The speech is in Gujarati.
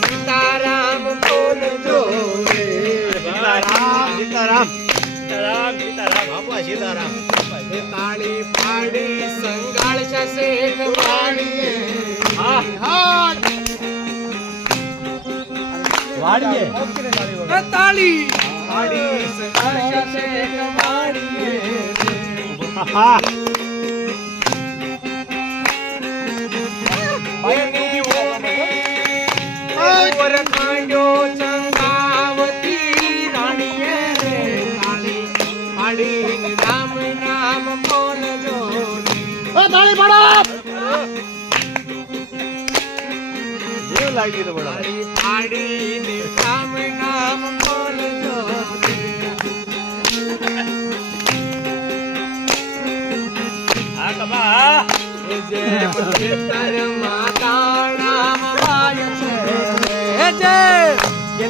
સીતારામ બોલજો સીતારામ સીતારામ સીતારામ બાપા સીતારામ તાળી પાડી સંગાળશા શેખ વાડીએ વાડીએ તાળી પાડી સંગાળશા શેખ વાડીએ કાંડ્યો ચંગાવતી રાણીએ તાળી પાડી રામ નામ બોલજો તાળી પાડો જેવું લાગી તો બડા તાળી પાડી રામ નામ બોલજો આ કબા જે પવિત્ર માતા નામ વાય છે જે